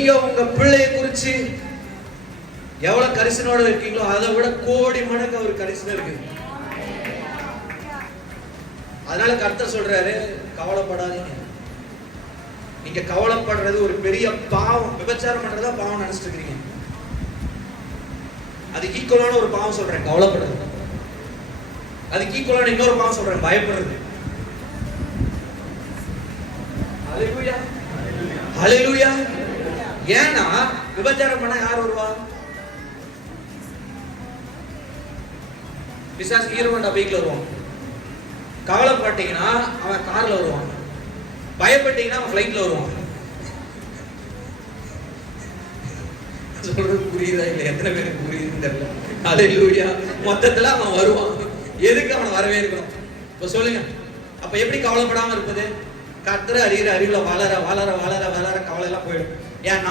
நீங்க உங்க பிள்ளைய குறிச்சு எவ்வளவு கரிசனோட இருக்கீங்களோ அதை விட கோடி மடங்கு அவர் கரிசனம் இருக்கு. அதனால கர்த்தர் சொல்றாரு, கவலைப்படாதீங்க. நீங்க கவலைப்படுறது ஒரு பெரிய பாவம். விபச்சாரம் பண்றதா பாவம் நினைச்சிட்டு இருக்கீங்க. அதுக்கு ஈக்குவலான ஒரு பாவம் சொல்றேன், கவலைப்படுறது. அதுக்கு ஈக்குவலான இன்னொரு பாவம் சொல்றேன், பயப்படுறது. ஹல்லேலூயா, ஹல்லேலூயா. ஏன்னா விபச்சாரம் பண்ணா யார் வருவா? பிசாசு ஹீரோ ஹோண்டா பைக்ல வருவான். கவலைப்பட்டீங்கன்னா அவன் கார்ல வருவான். பயப்பட்டீங்கன்னா அவன் ஃப்ளைட்ல வருவான். சொல்றது புரியுதா இல்ல? எத்தனை பேருக்கு புரியுதுன்னு தெரியல. ஹல்லேலூயா. மொத்தத்துல அவன் வருவான். எதுக்கு அவன் வரவே இருக்கணும்? இப்ப சொல்லுங்க, அப்ப எப்படி கவலைப்படாம இருப்பது? கர்த்தர் அறிகிற அறிவுல வளர வளர வளர வளர கவலை எல்லாம் போயிடும். ஏன்